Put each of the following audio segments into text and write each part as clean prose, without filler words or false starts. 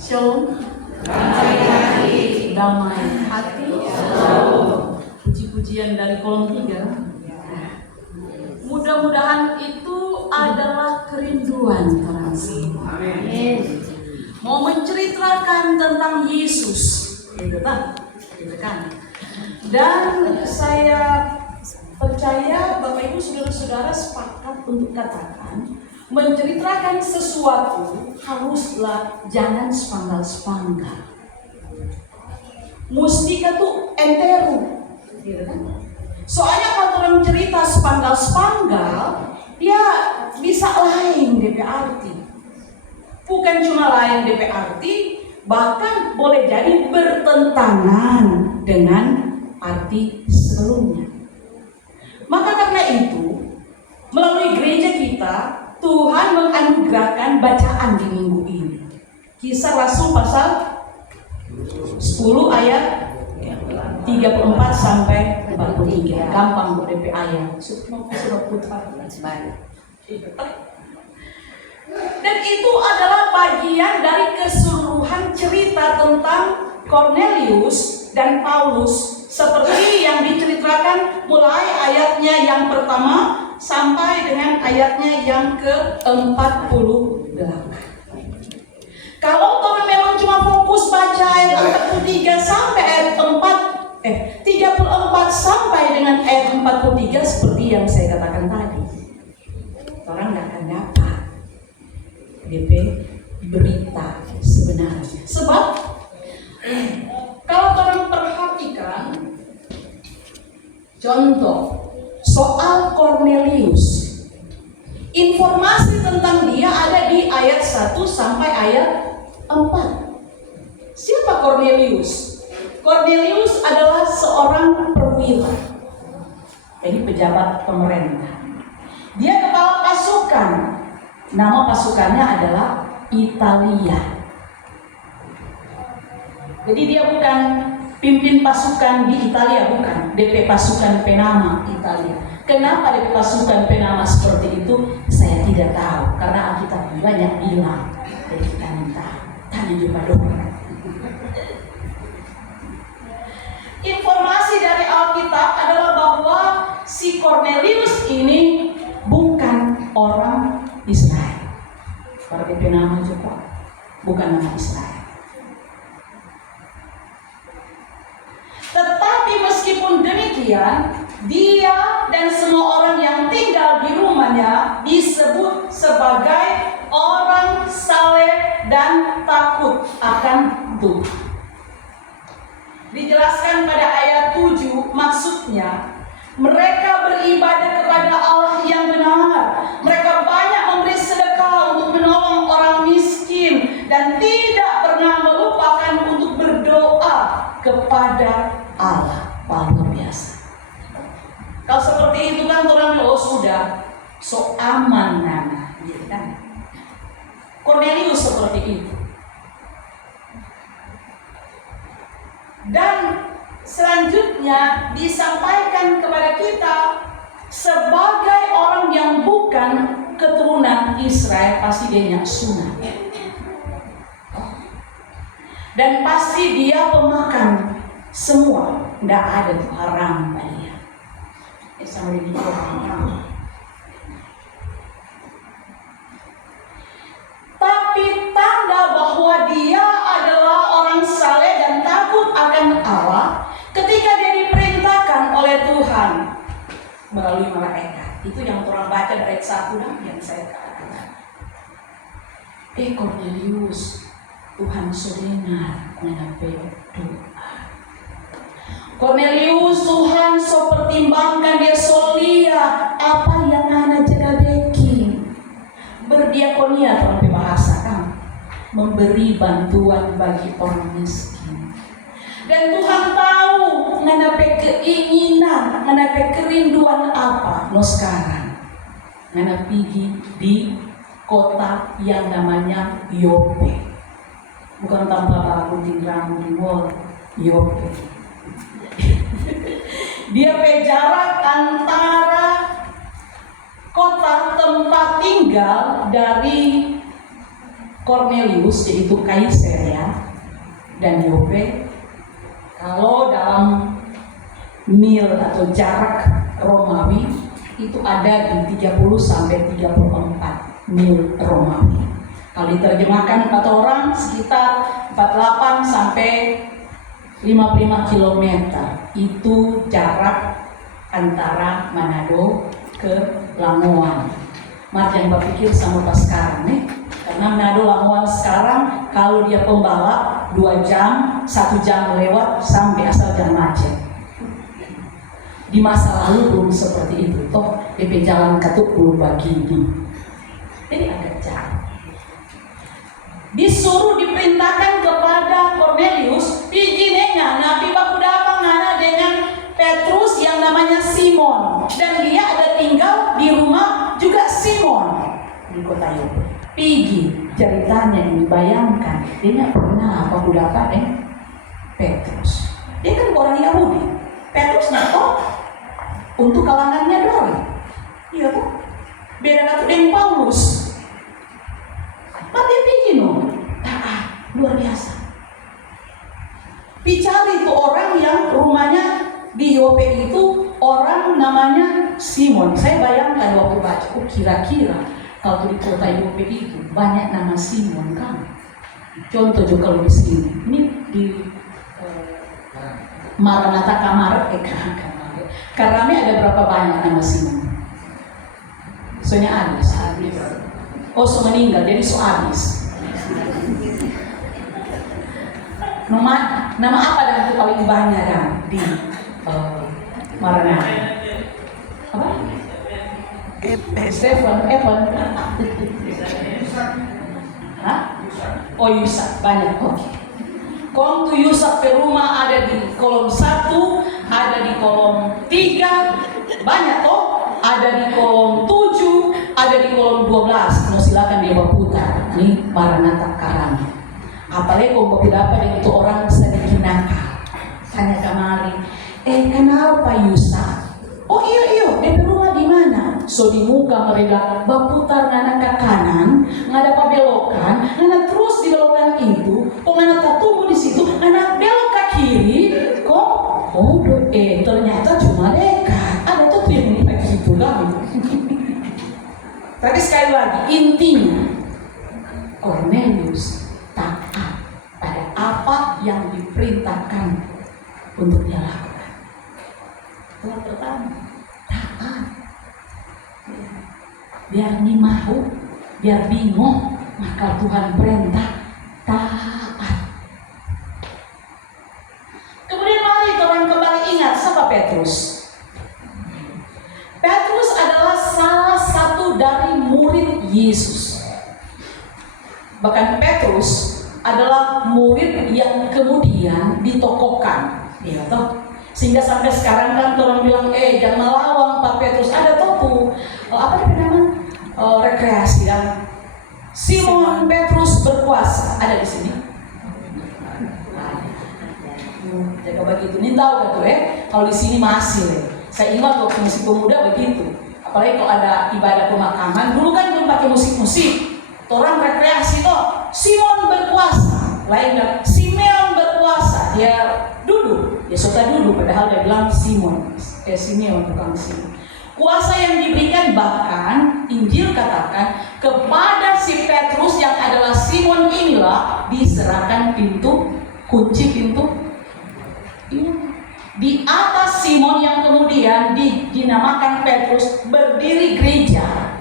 Shalom. Damai hati. Puji-pujian dari kolom 3. Mudah-mudahan itu adalah kerinduan orang semua. Mau menceritakan tentang Yesus, gitu kan? Dan saya percaya Bapak Ibu saudara-saudara sepakat untuk katakan menceritakan sesuatu haruslah jangan sepanggal-sepanggal. Mustika tuh enteru, gitu kan? Soalnya kalau orang cerita sepanggal-sepanggal, dia bisa lain DP arti. Bukan cuma lain DP arti, bahkan boleh jadi bertentangan dengan arti sebelumnya. Maka karena itu, melalui gereja kita, Tuhan menganugerahkan bacaan di minggu ini. Kisah Rasul pasal 10 ayat 34 sampai 43. Gampang buat DP ayat. Dan itu adalah bagian dari keseluruhan cerita tentang Cornelius dan Paulus, seperti yang diceritakan mulai ayatnya yang pertama sampai dengan ayatnya yang ke-48. Kalau orang memang cuma fokus baca ayat 43 sampai ayat 34 sampai dengan ayat 43 seperti yang saya katakan tadi, orang nggak akan dapat DP berita sebenarnya. Sebab kalau orang perhatikan contoh soal Cornelius, informasi tentang dia ada di ayat 1 sampai ayat 4. Siapa Cornelius? Cornelius adalah seorang perwira, jadi pejabat pemerintah. Dia kepala pasukan. Nama pasukannya adalah Italia. Jadi dia bukan pimpin pasukan di Italia, bukan. DP pasukan penama Italia. Kenapa DP pasukan penama seperti itu? Saya tidak tahu, karena Alkitab banyak bilang. Jadi kita minta tanya juga dong. Informasi dari Alkitab adalah bahwa si Cornelius ini bukan orang Israel. Seperti penama juga bukan nama Israel. Tetapi meskipun demikian, dia dan semua orang yang tinggal di rumahnya disebut sebagai orang saleh dan takut akan Tuhan. Dijelaskan pada ayat 7, maksudnya mereka beribadah kepada Allah yang benar. Mereka banyak memberi sedekah untuk menolong orang miskin dan tidak pernah melupakan untuk berdoa kepada Allah. Luar biasa. Kalau seperti itu kan orang bilang, oh sudah, so aman nana, gitu kan? Cornelius seperti itu. Dan selanjutnya disampaikan kepada kita sebagai orang yang bukan keturunan Israel, pasti dia nyak sunat. Dan pasti dia pemakan semua, tidak ada tuh haram dia. Sama dia haram. Tapi tanda bahwa dia adalah orang saleh dan takut akan Allah ketika dia diperintahkan oleh Tuhan melalui malaikat. Itu yang orang baca dari ayat 1 yang saya katakan. Cornelius, Tuhan sudengar mengenai doa. Cornelius, Tuhan so pertimbangkan dia solia apa yang anak jaga beki. Berdiakonia dalam bahasa kan, memberi bantuan bagi orang miskin. Dan Tuhan tahu mengenai keinginan, mengenai kerinduan apa no sekarang. Mengenai pergi di kota yang namanya Yope. Bukan tanpa gunting rambut di mall, Yope. Dia berjarak antara kota tempat tinggal dari Cornelius, yaitu Kaisarea dan Yope, kalau dalam mil atau jarak Romawi itu ada di 30 sampai 34 mil Romawi. Kalau diterjemahkan 4 orang sekitar 48 sampai 55 km. Itu jarak antara Manado ke Lamongan. Mari jangan berpikir sama pas sekarang nih. Karena Manado Lamongan sekarang kalau dia pembalap 2 jam, 1 jam lewat sampai asal jam macet. Di masa lalu belum seperti itu. Toh DP jalan katuk belum begini. Jadi agak jauh. Disuruh diperintahkan kepada Cornelius, pijinnya nabi baku dapat ngana dengan Petrus yang namanya Simon, dan dia ada tinggal di rumah juga Simon di kota Yope. Pigi ceritanya yang dibayangkan, dia nggak pernah baku dapat Petrus. Dia kan orang Yahudi. Petrus nggak untuk kalangannya doang. Iya tuh. Beda satu dengan Paulus. Tapi begini, luar biasa. Dicari itu orang yang rumahnya di Yope itu orang namanya Simon. Saya bayangkan waktu baca, kira-kira kalau di kota Yope itu banyak nama Simon kan? Contoh juga kalau di sini, ini di Maranatha Kamar, Karame ada berapa banyak nama Simon? Soalnya habis. Oh, so meninggal, jadi so habis. Nama apa dan itu paling banyak kan di Maranatha? Apa? Stephen. Hah? Oh, Yusak, banyak. Oke. Kom tu Yusak ke rumah ada di kolom 1, ada di kolom 3, banyak toh. Ada di kolom 7, ada di kolom 12. Mau silakan dia berputar. Ini Maranatha Karang. Apalagi kalau berapa dengan itu orang sedikit nakal. Tanya kemari, kenapa Yusak? Oh iya, DP rumah di mana? So di muka mereka berputar ngana ke kanan, ngada belokan, ngana terus di belokan itu, ngana tak tunggu di situ, ngana belok ke kiri, kok? Oh, ternyata cuma dekat. Ada tuh yang begitu kan? Tapi sekali lagi intinya, Cornelius taat pada apa yang diperintahkan untuk dia lakukan. Yang pertama, taat. Biar ni mau, biar bingung, maka Tuhan perintah taat. Kemudian mari orang kembali ingat siapa Petrus. Petrus adalah salah satu dari murid Yesus. Bahkan Petrus adalah murid yang kemudian ditokohkan, ya toh. Sehingga sampai sekarang kan orang bilang, jangan melawan Pak Petrus. Ada tuh apa namanya rekreasi dan Simon Petrus berkuasa ada di sini. Jaga begitu, ini tahu gak tuh kalau di sini masih saya ingat waktu musik pemuda begitu. Apalagi kalau ada ibadah pemakaman, dulu kan belum pakai musik-musik. Orang rekreasi toh, Simon berkuasa. Lain kan, Simeon berkuasa. Dia duduk, dia suka duduk. Padahal dia bilang Simeon bukan Simon. Kuasa yang diberikan bahkan Injil katakan kepada si Petrus yang adalah Simon inilah diserahkan kunci pintu. Di atas Simon yang kemudian dinamakan Petrus berdiri gereja.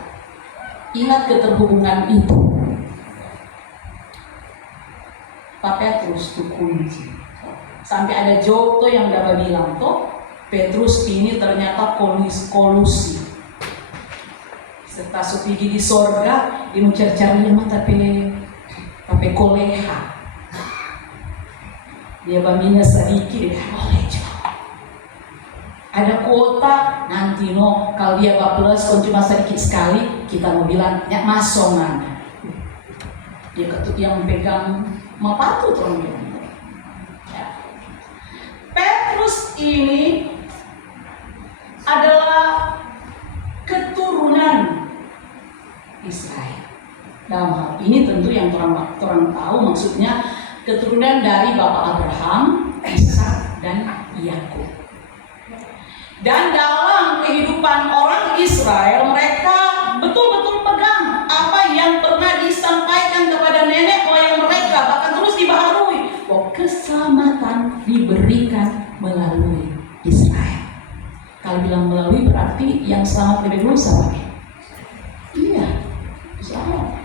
Ingat keterhubungan itu. Pak Petrus itu kunci. Sampai ada Joko yang dapat bilang toh Petrus ini ternyata kolusi. Serta supigi di sorga, dia mencari-cari tapi koleha. Dia baminya sedikit, boleh juga. Ada kuota nanti kalau dia bablas cuma sedikit sekali, kita mau bilang ya masongan. Dia ketut yang pegang mapatu orang bilang. Ya. Petrus ini adalah keturunan Israel. Dalam hal ini tentu yang orang tahu maksudnya keturunan dari Bapak Abraham, Ishak, dan Yakub. Dan dalam kehidupan orang Israel, mereka betul-betul pegang apa yang pernah disampaikan kepada nenek moyang mereka, bahkan terus dibaharui bahwa keselamatan diberikan melalui Israel. Kalau bilang melalui berarti yang selamat lebih dulu siapa? Iya, Israel.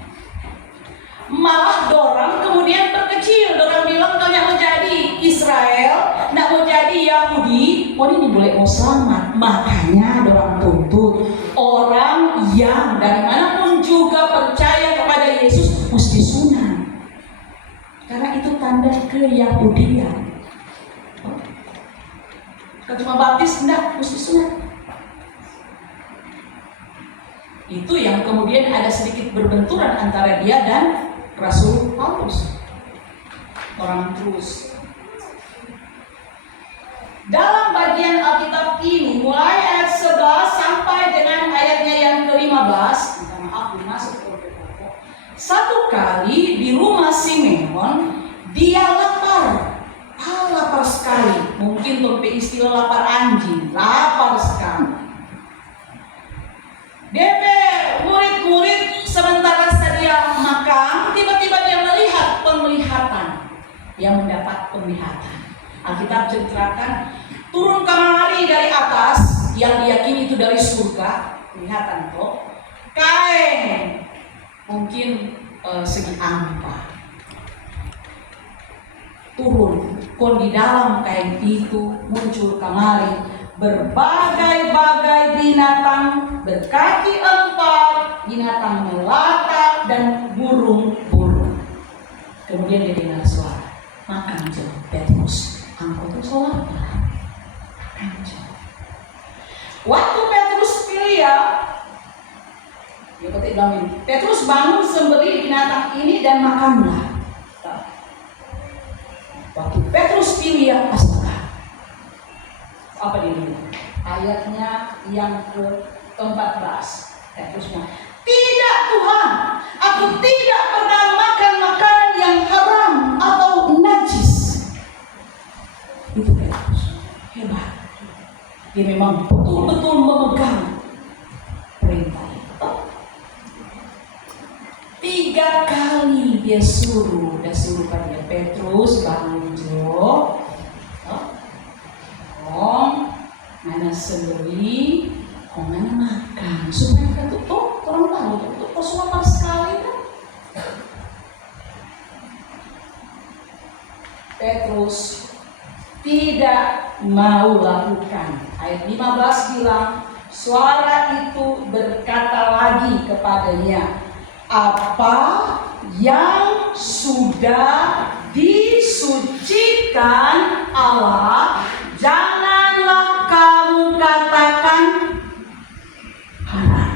Malah dorang kemudian berkecil, dorang bilang kalau mau jadi Israel, nak mau jadi Yahudi, ini boleh mau selamat. Makanya dorang tuntut orang yang dari manapun juga percaya kepada Yesus mesti sunat, karena itu tanda keyahudian. Kalau cuma baptis enggak, mesti sunat. Itu yang kemudian ada sedikit berbenturan antara dia dan Rasul Paulus. Orang terus dalam bagian Alkitab ini mulai ayat 11 sampai dengan ayatnya yang ke-15. Maaf, masuk ke satu kali di rumah Simeon dia lapar. Lapar sekali. Mungkin pakai istilah lapar anjing. Lapar sekali. DP murid-murid sementara sedia makan, tiba-tiba dia melihat penglihatan. Dia mendapat penglihatan. Alkitab ceritakan turun kamari dari atas yang diyakini itu dari surga. Kelihatan kok kain mungkin segi ampa turun. Kon di dalam kain itu muncul kamari berbagai-bagai binatang berkaki 4, binatang melata dan burung-burung. Kemudian dia dengar suara, makan jo Petrus, angkut tuh sholat. Waktu Petrus pilih dia ketik bilang ini, Petrus bangun sembelih binatang ini dan makanlah. Waktu Petrus pilih astaga. Apa dia bilang? Ayatnya yang ke-14. Petrus bilang, tidak Tuhan, aku tidak pernah makan makanan yang haram atau najis. Itu Petrus, hebat. Dia memang betul-betul memegang perintah itu. 3 kali dia suruh pada Petrus bangun jo. Mana sembeli, mana makan, supaya kita tutup, orang tahu tutup, kok lapar sekali kan? Petrus tidak mau lakukan. Ayat 15 bilang, suara itu berkata lagi kepadanya, apa yang sudah disucikan Allah, janganlah kamu katakan haram.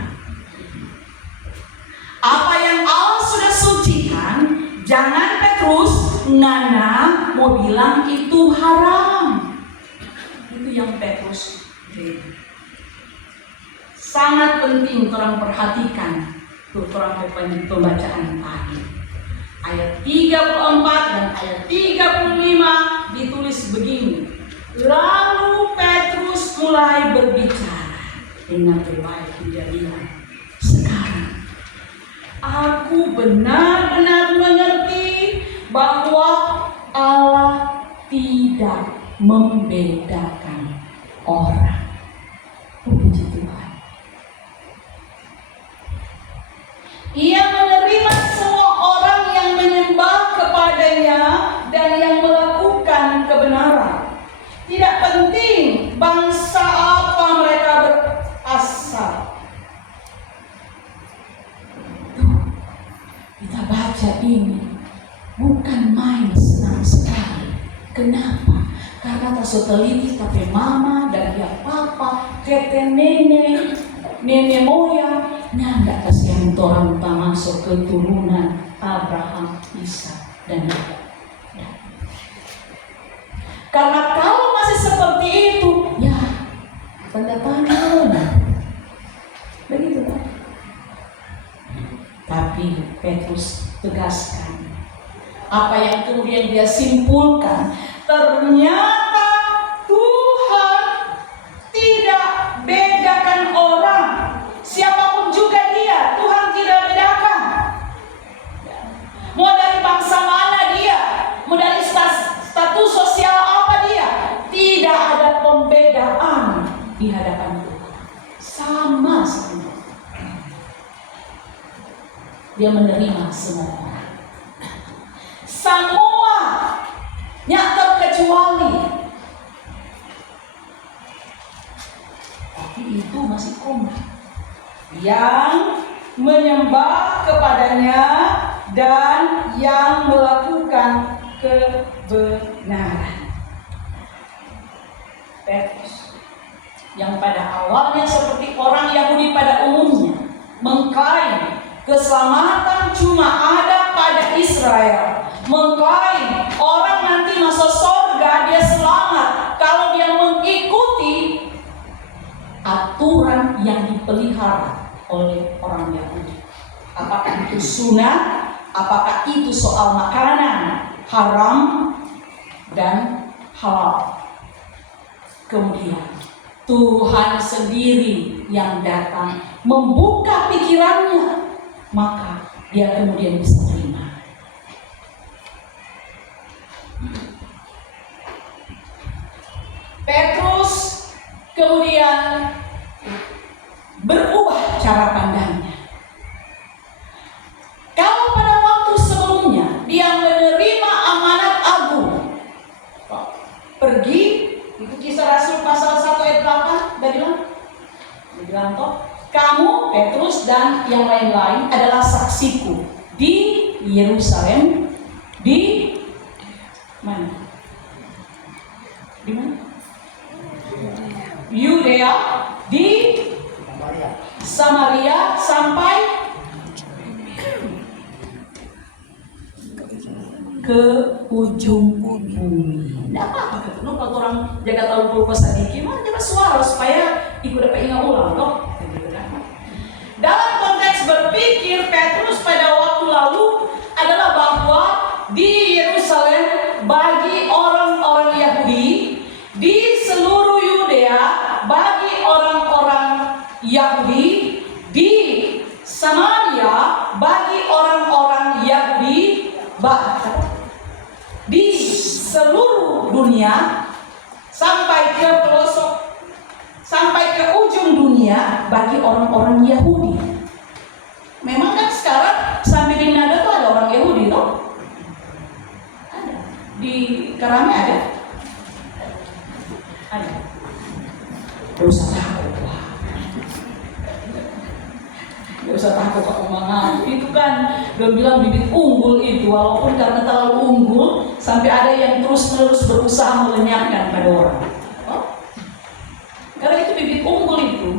Apa yang Allah sudah sucikan, jangan Petrus ngana mau bilang itu haram. Itu yang Petrus beri. Sangat penting orang perhatikan orang pembacaan tadi. Ayat 34 dan ayat 35 ditulis begini. Lalu Petrus mulai berbicara dengan riwayat kejadian. Sekarang aku benar-benar mengerti bahwa Allah tidak membedakan orang. Puji Tuhan. Ia menerima semua orang yang menyembah kepadanya dan yang melakukan kebenaran. Tidak penting bangsa apa mereka berasal. Tuh, kita baca ini bukan main, senang sekali. Kenapa? Karena tak seteliti tapi mama dan dia papa, kete nenek moyang, nggak kasihan orang masuk keturunan Abraham, Ishak dan Yakub. Karena kalau masih seperti itu, ya tanda tangan begitu kan. Tapi Petrus tegaskan. Apa yang kemudian dia simpulkan, ternyata Tuhan tidak bedakan orang. Siapapun juga dia, Tuhan tidak bedakan. Mau dari bangsa mana dia, mau dari status sosial apa dia, tidak ada pembedaan di hadapan Tuhan. Sama semua. Dia menerima semua orang. Semua nyata kecuali. Tapi itu masih koma. Yang menyembah kepadanya dan yang melakukan kebenaran. Petrus yang pada awalnya seperti orang Yahudi pada umumnya mengklaim keselamatan cuma ada pada Israel, mengklaim orang nanti masuk surga dia selamat kalau dia mengikuti aturan yang dipelihara oleh orang Yahudi. Apakah itu sunat, apakah itu soal makanan haram dan halal. Kemudian Tuhan sendiri yang datang membuka pikirannya, maka dia kemudian bisa terima. Petrus kemudian berubah cara pandangnya. Kalau pada waktu sebelumnya dia menerima amanat agung, pergi, itu Kisah Rasul pasal 1 ayat 8, dia bilang toh, kamu Petrus dan yang lain-lain adalah saksiku di Yerusalem, di mana? Di mana? Yudea, di Samaria sampai ke ujung bumi. Tidak apa-apa. Lu kalau orang jaga tahu pulsa dikit, mah jaga suara supaya ikut dapat ingat ulang toh. Dalam konteks berpikir Petrus pada waktu lalu adalah bahwa di Yerusalem bagi orang-orang Yahudi, di seluruh Yudea bagi orang-orang Yahudi, di Samaria bagi orang-orang Yahudi, di seluruh dunia sampai ke pelosok, sampai ke ujung dunia bagi orang-orang Yahudi. Memang kan sekarang sampai di Nada tuh ada orang Yahudi toh? Ada. Di Karame ada? Ada. Gak usah takut lah. Gak usah takut Pak Umangan. Itu kan dia bilang bibit unggul itu, walaupun karena terlalu unggul sampai ada yang terus-menerus berusaha melenyapkan pada orang. Oh? Karena itu bibit unggul itu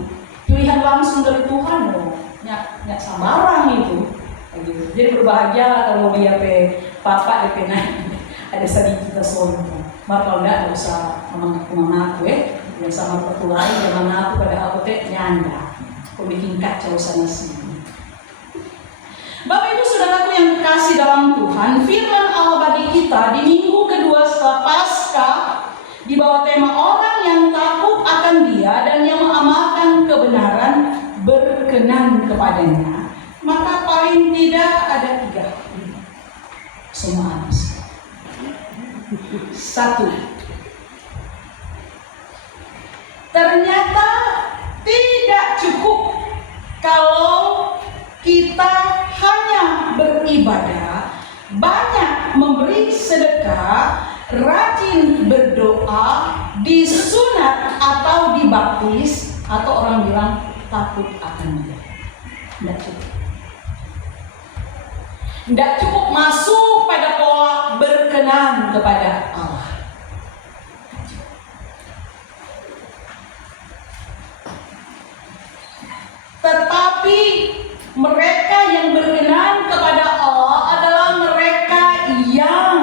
pilihan langsung dari Tuhan loh. Nggak sambarang itu. Jadi berbahagia kalau dia papa dia naik ada sedikit kita soalnya. Maka kalau nggak usah mengaku yang sama pertulai yang mengaku pada aku nyanda. Kau bikin kacau sana sini. Bapak Ibu Saudaraku yang dikasih dalam Tuhan, firman Allah bagi kita di minggu kedua setelah Paskah di bawah tema orang yang takut akan Dia dan yang mengamalkan kebenaran berkenan kepadanya, maka paling tidak ada 3. Semua habis. 1. Ternyata tidak cukup kalau kita hanya beribadah, banyak memberi sedekah, rajin berdoa, disunat atau dibaptis, atau orang bilang takut akan Dia. Tidak cukup. Tidak cukup masuk pada pola berkenan kepada Allah. Tetapi mereka yang berkenan kepada Allah adalah mereka yang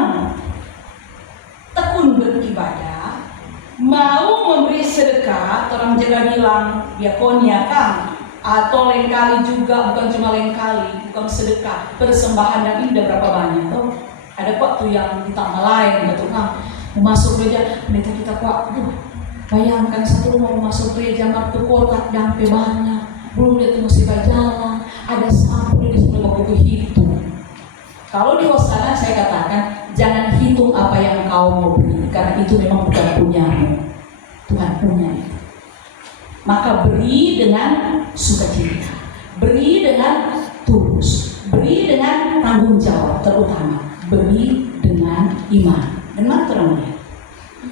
tekun beribadah, mau memberi sedekah, orang jaga bilang diakonia kan, Atau lain kali juga, bukan cuma lain kali, bukan sedekah, persembahan yang indah berapa banyak tuh. Ada kok tuh yang ditambah lain, betul kan? Mau masuk gereja, pendeta kita kok, bayangkan satu rumah mau masuk gereja, waktu kotak dan banyak, belum dia tunggu mesti berjalan, ada sampul di sebelah buku hitung. Kalau di Hosana saya katakan, jangan hitung apa yang kau mau beri, karena itu memang bukan punyamu, Tuhan punya itu. Maka beri dengan sukacita, beri dengan tulus, beri dengan tanggung jawab, terutama beri dengan iman. Dan mana terangnya?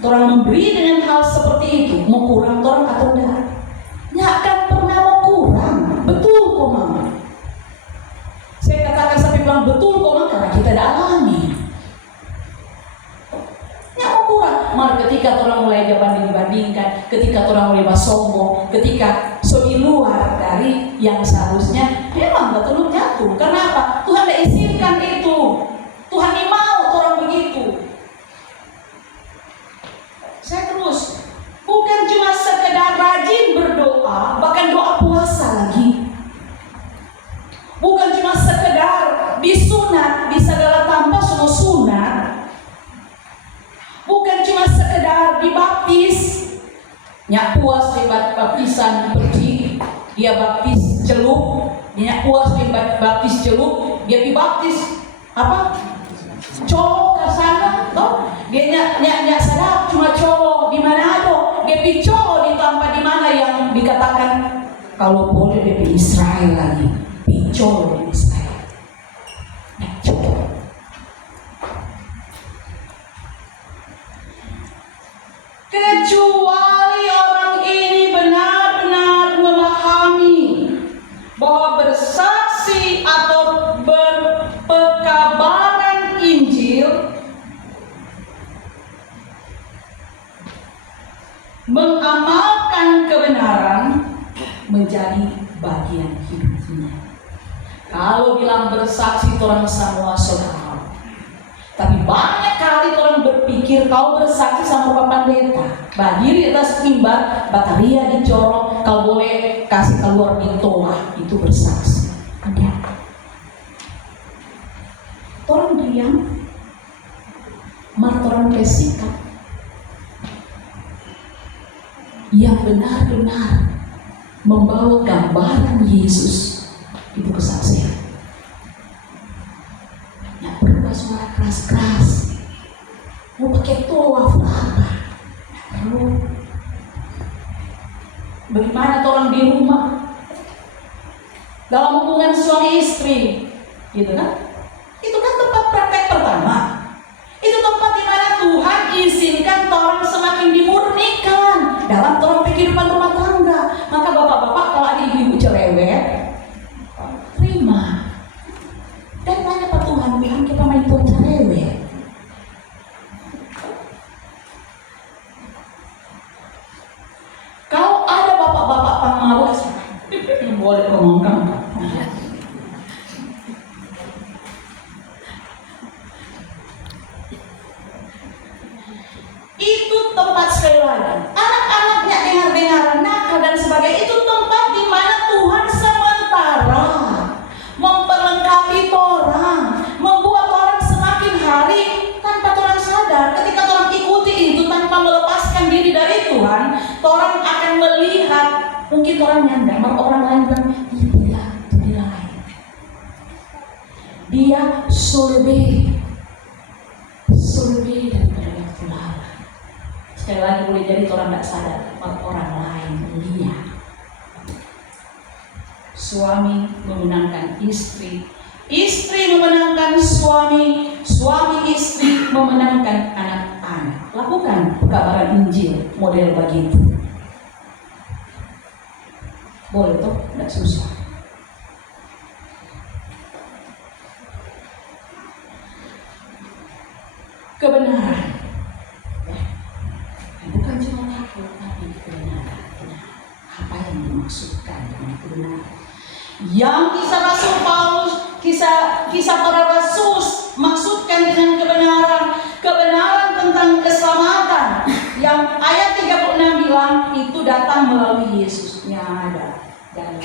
Orang memberi dengan hal seperti itu, mau kurang orang atau tidak? Nggak akan pernah mau kurang, betul kok mama. Saya katakan sampai bilang betul kok mama, karena kita tidak alami. Nggak mau kurang. Malah ketika orang mulai banding-bandingkan, ketika orang mulai sombong, ketika di luar dari yang seharusnya, memang betul jatuh. Kenapa? Tuhan tidak izinkan itu. Tuhan ini mau orang begitu. Saya terus, bukan cuma sekedar rajin berdoa, bahkan doa puasa lagi. Bukan cuma sekedar disunat, di segala tanpa semua sunat. Bukan cuma sekedar dibaptis, nyak puas di baptisan pergi, dia baptis celup, nyak puas di baptis celup, dia dibaptis apa? Cowok ke sana, toh? Dia nyak sadap cuma cowok di Manado, dia pi cowok di tempat di mana yang dikatakan kalau boleh dia pi Israel lagi, pi cowok di Israel, nyak cowok. Kecuali orang ini benar-benar memahami bahwa bersaksi atau berpekabaran Injil, mengamalkan kebenaran menjadi bagian hidupnya. Kalau bilang bersaksi orang semua saudara, tapi banyak kali orang berpikir kau bersaksi sama Bapak Pendeta, berdiri atas mimbar, bataria dicorong, kau boleh kasih keluar di toa, itu bersaksi. Ada. Orang diam, malah orang bersikap yang benar-benar membawa gambaran Yesus, itu kesaksian. Yang berubah suara keras-keras, mau pakai toa apa? Perlu. Bagaimana orang di rumah dalam hubungan suami istri, gitu kan? Itu kan tempat praktek pertama. Itu tempat di mana Tuhan izinkan orang semakin dimurnikan dalam kehidupan rumah tangga. Maka bapak-bapak kalau ada ibu-ibu cerewet, terima. Dan tanya Pak Tuhan, bilang kita main tuan cerewet. Kalau ada bapak-bapak pemalas, boleh ngomongkan. Itu tempat sekali lagi. Anak-anaknya dengar-dengaran nakal dan sebagainya. Itu tempat di mana Tuhan sementara memperlengkapi orang, membuat orang semakin hari tanpa orang sadar. Ketika orang ikuti itu tanpa melepaskan diri dari Tuhan, orang akan melihat, mungkin orang nyandang, orang lain bilang, iya, itu dia lain. Dia lebih daripada waktu lalu. Sekali lagi boleh jadi orang tidak sadar, orang lain lihat. Suami memenangkan istri, istri memenangkan suami, suami istri memenangkan anak-anak. Lakukan pekabaran Injil model begitu. Boleh toh, tidak susah. Kebenaran, bukan cuma takut, tapi kebenaran. Apa yang dimaksudkan dengan kebenaran? Yang kisah Rasul Paulus, kisah para rasul maksudkan dengan kebenaran, kebenaran tentang keselamatan. Yang ayat 36 bilang itu datang melalui Yesus yang ada dalam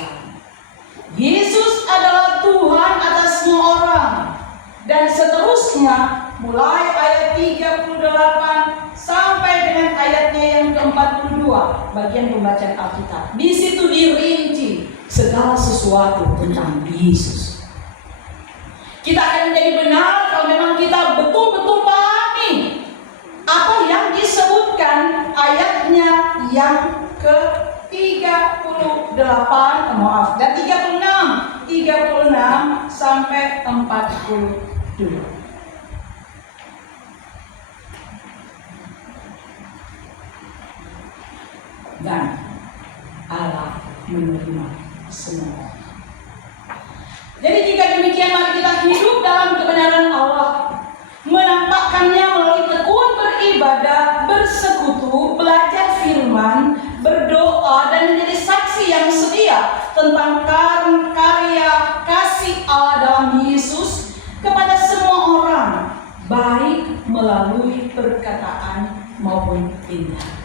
Yesus adalah Tuhan atas semua orang. Dan seterusnya mulai ayat 38 sampai dengan ayatnya yang ke-42, bagian pembacaan Alkitab. Di situ dirinci segala sesuatu tentang Yesus. Kita akan menjadi benar kalau memang kita betul-betul pahami apa yang disebutkan ayatnya yang ke-38, dan 36 sampai 42. Dan Allah menerima semua. Jadi jika demikian, mari kita hidup dalam kebenaran Allah, menampakkannya melalui tekun beribadah, bersekutu, belajar firman, berdoa, dan menjadi saksi yang setia tentang karya kasih Allah dalam Yesus kepada semua orang, baik melalui perkataan maupun tindakan.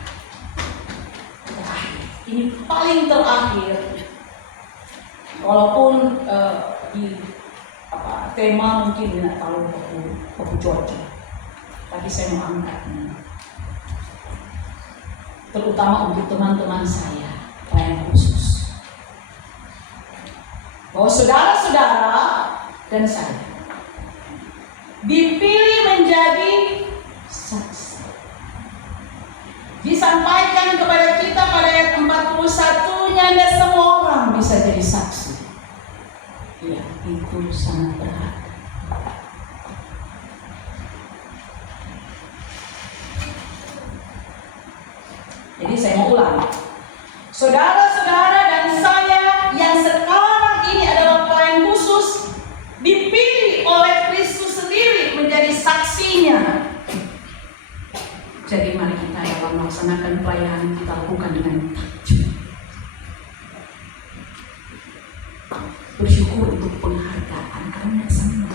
Ini paling terakhir, walaupun di tema mungkin tidak tahu aku cocok, tapi saya mau angkatnya, terutama untuk teman-teman saya pelayan khusus, bahwa saudara-saudara dan saya dipilih menjadi saksi. Disampaikan kepada kita pada ayat 41-nya, dan semua orang bisa jadi saksi. Ya, itu sangat berharga. Jadi saya mau ulang. Saudara-saudara dan saya yang sekarang ini adalah pelayan khusus, dipilih oleh Kristus sendiri menjadi saksinya. Jadi mari kita dalam melaksanakan pelayanan kita lakukan dengan takjub, bersyukur untuk penghargaan karena sama.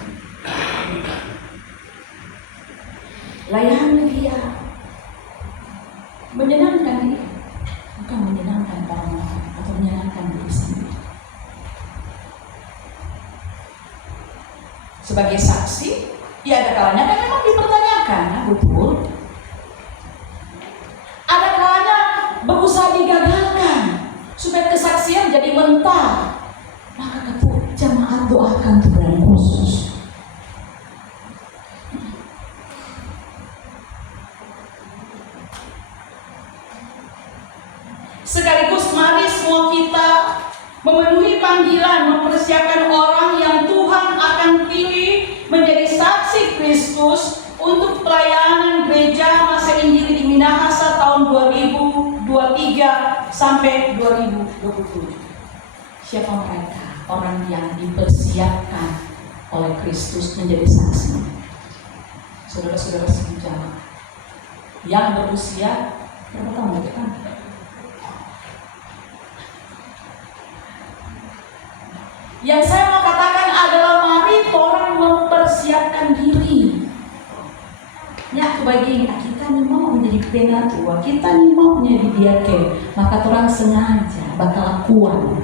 Layani dia, menyenangkan dia, bukan menyenangkan orang lain atau menyenangkan diri sendiri. Sebagai saksi, ya ada kalanya kan memang dipertanyakan, ya betul. Ada kalanya berusaha digagalkan supaya kesaksian jadi mentah. Maka ketua jemaat doakan Tuhan khusus. Sekaligus mari semua kita memenuhi panggilan, mempersiapkan orang yang Tuhan akan pilih menjadi saksi Kristus untuk pelayanan gereja Masa Injil di Minahasa tahun 2023 sampai 2027. Siapa mereka? Orang yang dipersiapkan oleh Kristus menjadi saksi. Saudara-saudara sejamaah yang berusia berapa tahun kan? Yang saya mau katakan adalah mari orang mempersiapkan diri. Ya, kebagian kita nih mau menjadi penatua, kita nih mau menjadi diaken, maka orang sengaja bakal lakukan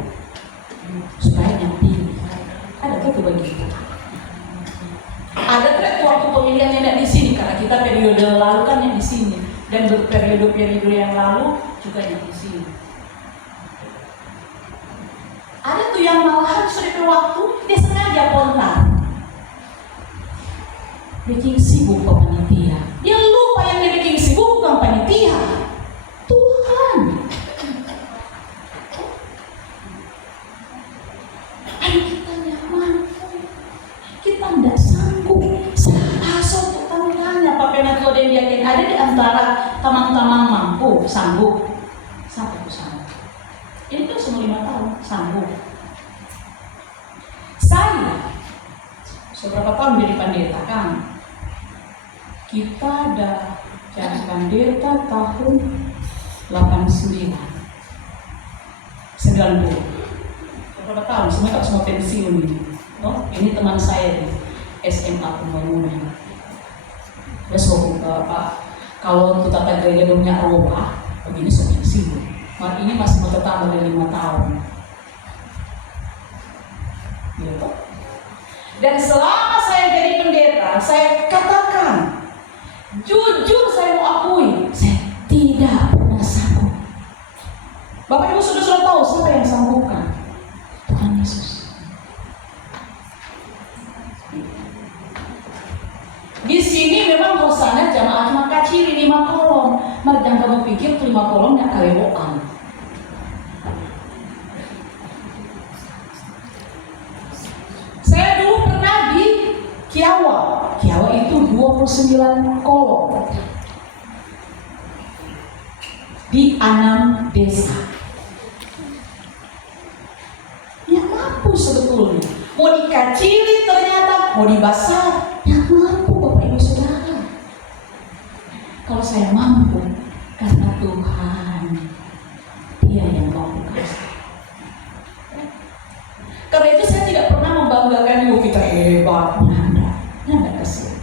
supaya yang pilih. Ada tuh kebagian. Ada tuh waktu pemilihan yang di sini karena kita periode lalu kan yang di sini, dan periode-periode yang lalu juga yang di sini. Ada tuh yang malahan sudah waktu dia sengaja kontak. Bikin sibuk panitia. Dia lupa yang dia bikin sibuk bukan panitia, Tuhan. Ayo kita nyaman, kita tidak sanggup. Asal kita tanya Pak Penatua dan Diaken, ada di antara teman-teman mampu sanggup. Sampai aku sanggup. Ini tuh semua 5 tahun sanggup. Saya seberapa tahun jadi pendeta kan? Kita ada jadi pendeta tahun 89, 90. Berapa tahun? Semua pensiun ini. Oh, ini teman saya di SMA Pembangunan. Besok Pak, kalau kita tata gereja punya roba, begini sudah pensiun. Ini masih mau tetap dari 5 tahun. Dan selama saya jadi pendeta, saya katakan, jujur saya mau akui, saya tidak pernah sanggup. Bapak Ibu sudah tahu siapa yang sanggupkan? Tuhan Yesus. Di sini memang hosana jamaah cuma kecil 5 kolom. Mari jangan kamu pikir 5 kolom yang kalewoan. Saya dulu pernah di Kiawa. Kiawa itu 29 kolom di 6 desa. Yang mampu sebetulnya. Mau dikacili ternyata, mau dibasar, yang mampu Bapak Ibu Saudara. Kalau saya mampu, karena Tuhan, Dia yang mampu saya. Karena itu saya tidak pernah membanggakan ibu kita hebat, nanda kasih.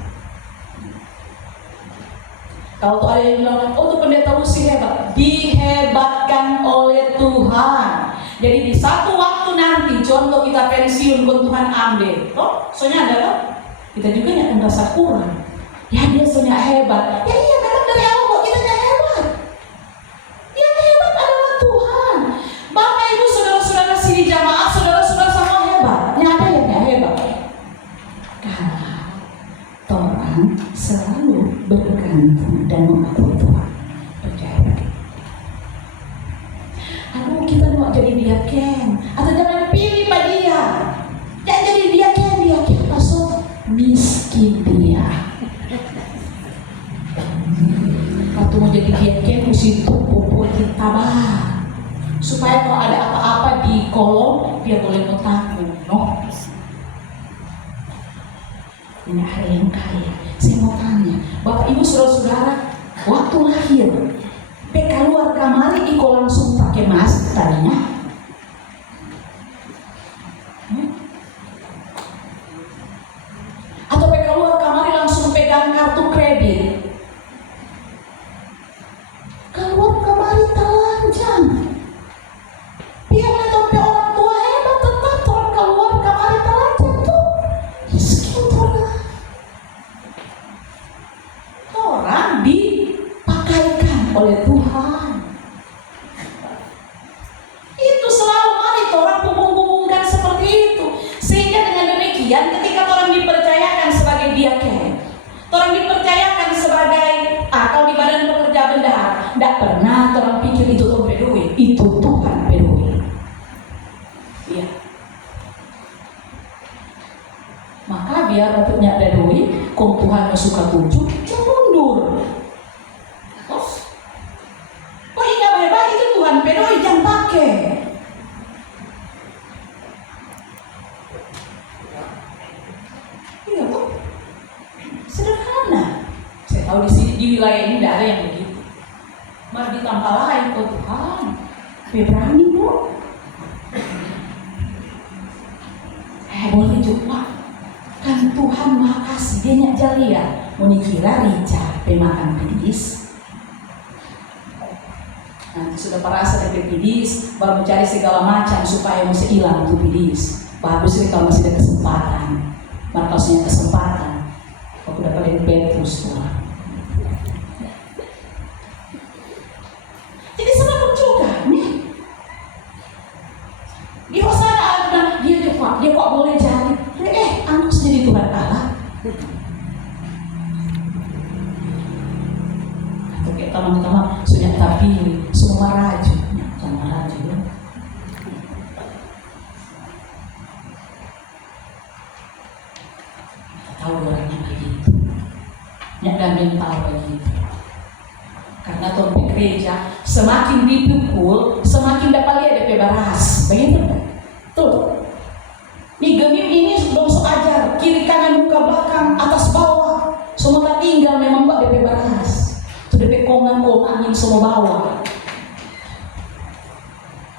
Kalau tuh ada yang bilang, oh tuh pendeta Lucy hebat, dihebatkan oleh Tuhan. Jadi di satu waktu nanti, contoh kita pensiun, Tuhan ambil, toh, soalnya adalah kita juga yang akan merasa kurang. Ya dia soalnya hebat, ya iya memang dari awal kok kita nggak hebat. Yang hebat adalah Tuhan. Bapak Ibu saudara-saudara sini jamaah, saudara-saudara semua hebat. Nyata yang nggak hebat. Karena orang selalu bergantung dan mengakui Tuhan. Percaya. Aduh kita mau jadi diaken, atau jangan pilih Pak dia. Jangan jadi diaken masuk miskin dia. Waktu mau jadi diaken mesti tuh tabah. Supaya kalau ada apa-apa di kolom dia boleh bertamu, no? Ini ada yang kaya. Saya mau tanya, Bapak Ibu saudara-saudara, waktu lahir, keluar kamari Iko langsung pakai masker tadinya. Atau keluar kamari langsung pegang kartu kredit. Keluar kamari telanjang. Biar sampai orang tua hebat tetap orang keluar kamari telanjang tuh miskin orang. Orang dipakaikan oleh Tuhan. Itu selalu mari orang hubung-hubungkan seperti itu. Sehingga dengan demikian ketika orang dipercayakan sebagai diaken, orang dipercayakan sebagai kalau di badan pekerja bendahara, tidak pernah orang pikir itu Tuhan peduli, itu Tuhan peduli. Iya. Maka biar untuknya ada duit, kong Tuhan suka tujuh, jangan mundur. Kok hingga baik-baik itu Tuhan peduli, jangan pakai. Iya tuh, sederhana. Saya tahu di sini di wilayah ini tidak ada yang begitu. Mari ditambah lain kok Tuhan, berani bu. Boleh juga. Kan Tuhan Maha Kasih, dia nyak jalia. Mau dikira rica, pemakan pedis. Nanti sudah perasa dari pedis, baru mencari segala macam supaya masih hilang tuh pedis. Bagus sih kalau masih ada kesempatan. Markasnya kesempatan. Aku dapat dari Petrus tuh. Jadi senang juga nih. Di Hosana ada dia kok boleh jadi. Angus jadi Tuhan Allah. Oke teman-teman sudah tapi semua raju, sama raju. Tahu orangnya begitu. Yang mental begitu. Karena Tuhan gereja semakin dipukul, semakin dapat lihat DP baras. Begitu kan? Tuh. Nih gemim ini belum ajar kiri kanan muka belakang atas bawah semua tinggal memang Mbak DP baras. Tuh DP kongan-kongan yang semua bawah.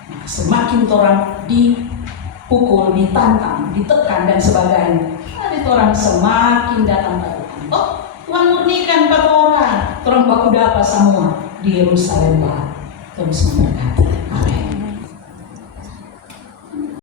Nah, semakin orang dipukul, ditantang, ditekan dan sebagainya. Ada orang semakin datang ke Tuhan. Oh, Tuhan murnikan 4 orang. Orang baku dapat semua di Yerusalem Barat. Tuhan semua